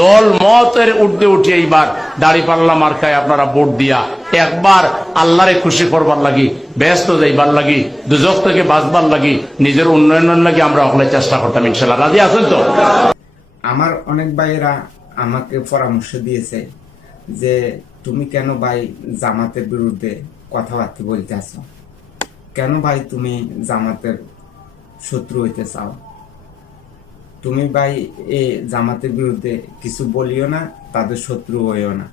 দল মতের ঊর্ধ্বে উঠে এইবার দাঁড়িপাল্লা মার্কায় আপনারা ভোট দিয়া একবার আল্লাহরে খুশি করবার লাগি, ব্যস্ত যাইবার লাগি, দুজক থেকে বাঁচবার লাগি, নিজের উন্নয়নের লাগি আমরা সকলে চেষ্টা করতাম। ইনশাল্লাহ রাজি আছেন তো? আমার অনেক ভাইয়েরা আমাকে পরামর্শ দিয়েছে যে তুমি কেন ভাই জামাতের বিরুদ্ধে কথাবার্তা বলতে আসো, কেন ভাই তুমি জামাতের শত্রু হইতে চাও, তুমি ভাই এ জামাতের বিরুদ্ধে কিছু বলিও না, তাদের শত্রু হইও না।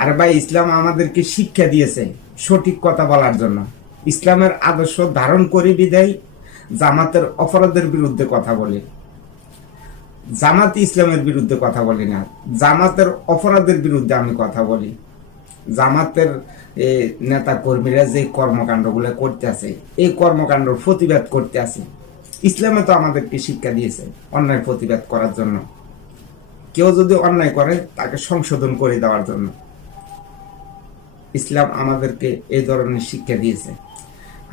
আরে ভাই, ইসলাম আমাদেরকে শিক্ষা দিয়েছে সঠিক কথা বলার জন্য। ইসলামের আদর্শ ধারণ করি বিদায় জামাতের অপরাধের বিরুদ্ধে কথা বলি। জামাত ইসলামের বিরুদ্ধে কথা বলি না, জামাতের অপরাধের বিরুদ্ধে আমি কথা বলি। জামাতের নেতা কর্মীরা যে কর্মকাণ্ডগুলো করতে আছে, এই কর্মকাণ্ডের প্রতিবাদ করতে আছে। ইসলামে তো আমাদেরকে শিক্ষা দিয়েছে অন্যায় প্রতিবাদ করার জন্য, কেউ যদি অন্যায় করে তাকে সংশোধন করে দেওয়ার জন্য। ইসলাম আমাদেরকে এই ধরনের শিক্ষা দিয়েছে।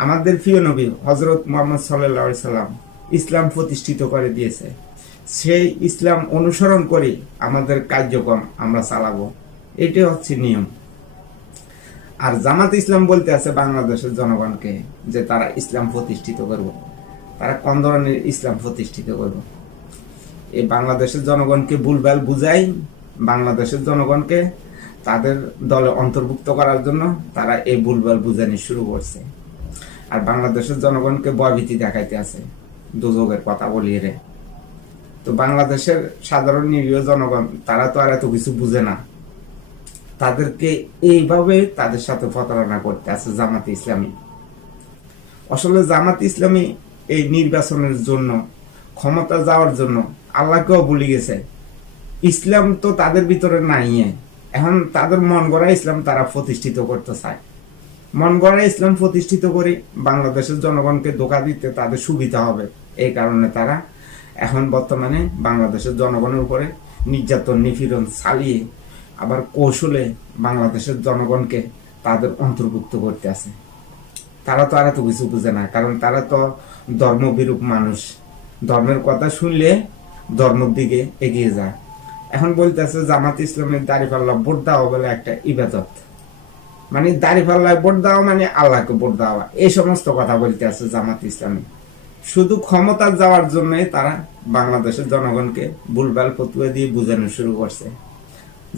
আমাদের প্রিয় নবী হযরত মুহাম্মদ সাল্লাল্লাহু আলাইহি সাল্লাম ইসলাম প্রতিষ্ঠিত করে দিয়েছে। সেই ইসলাম অনুসরণ করে আমাদের কার্যক্রম আমরা চালাবো, এটাই হচ্ছে নিয়ম। আর জামাত ইসলাম বলতে আছে বাংলাদেশের জনগণকে যে তারা ইসলাম প্রতিষ্ঠিত করব। তারা কোন ধরনের ইসলাম প্রতিষ্ঠিত করব? এই বাংলাদেশের জনগণকে ভুলভাল বুঝাই, বাংলাদেশের জনগণকে তাদের দলে অন্তর্ভুক্ত করার জন্য তারা এই ভুলভাল বুঝানি শুরু করছে। আর বাংলাদেশের জনগণকে ভয়ভীতি দেখাইতে আছে, দুযোগের কথা বলিয়ে রে। তো বাংলাদেশের সাধারণ নিরীহ জনগণ তারা তো আর এত কিছু বুঝে না, তাদেরকে এইভাবে তাদের সাথে প্রতারণা করতে আছে জামাতে ইসলামী। আসলে জামাত ইসলামী এই নির্বাচনের জন্য, ক্ষমতা যাওয়ার জন্য আল্লাহকেও ভুলে গেছে। ইসলাম তো তাদের ভিতরে নাই, এখন তাদের মন গড়া ইসলাম তারা প্রতিষ্ঠিত করতে চায়। মন গড়া ইসলাম প্রতিষ্ঠিত করে বাংলাদেশের জনগণকে ধোঁকা দিতে তাদের সুবিধা হবে, এই কারণে তারা এখন বর্তমানে বাংলাদেশের জনগণের উপরে নির্যাতন নিপীড়ন চালিয়ে আবার কৌশলে বাংলাদেশের জনগণকে তাদের অন্তর্ভুক্ত করতে আছে। তারা তো আর এত কিছু বুঝে না, কারণ তারা তো ধর্মবিরূপ মানুষ। ধর্মের কথা শুনলে ধর্মের দিকে এগিয়ে যায়। এখন বলতেছে জামাত ইসলামের দাঁড়িপাল্লা ভোট দেওয়া বলে একটা ইবাদত, মানে দাঁড়িপাল্লায় ভোট দেওয়া মানে আল্লাহকে ভোট দেওয়া, এই সমস্ত কথা বলতে আছে জামাত ইসলামী। শুধু ক্ষমতা যাওয়ার জন্য তারা বাংলাদেশের জনগণকে ভুলভাল ফতুয়া দিয়ে বোঝানো শুরু করছে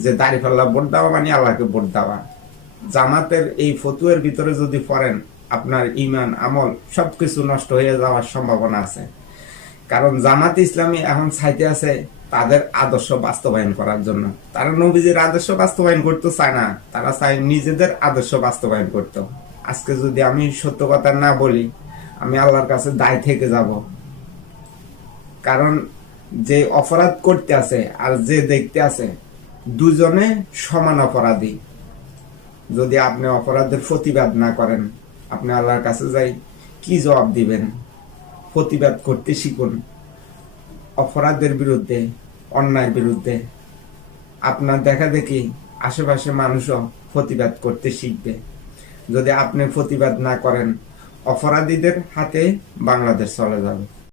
যে দাঁড়িপাল্লা ভোট দেওয়া মানে আল্লাহকে ভোট দেওয়া। জামাতের এই ফতুয়ার ভিতরে যদি পড়েন, আপনার ইমান আমল সবকিছু নষ্ট হয়ে যাওয়ার সম্ভাবনা আছে। কারণ জামাত ইসলামী এখন চাইতে আছে তাদের আদর্শ বাস্তবায়ন করার জন্য। তারা নবীজির আদর্শ বাস্তবায়ন করতে চায় না, তারা চায় নিজেদের আদর্শ বাস্তবায়ন করতে। আজকে যদি আমি সত্য কথা না বলি, আমি আল্লাহর কাছে দায় থেকে যাব। কারণ যে অপরাধ করতে আছে আর যে দেখতে আছে, দুজনে সমান অপরাধী। যদি আপনি অপরাধের প্রতিবাদ না করেন, আপনি আল্লাহর কাছে যাই কি জবাব দিবেন? প্রতিবাদ করতে শিখুন অপরাধের বিরুদ্ধে, অন্যায়ের বিরুদ্ধে। আপনার দেখা দেখি আশেপাশে মানুষও প্রতিবাদ করতে শিখবে। যদি আপনি প্রতিবাদ না করেন, অপরাধীদের হাতে বাংলাদেশ চলে যাবে।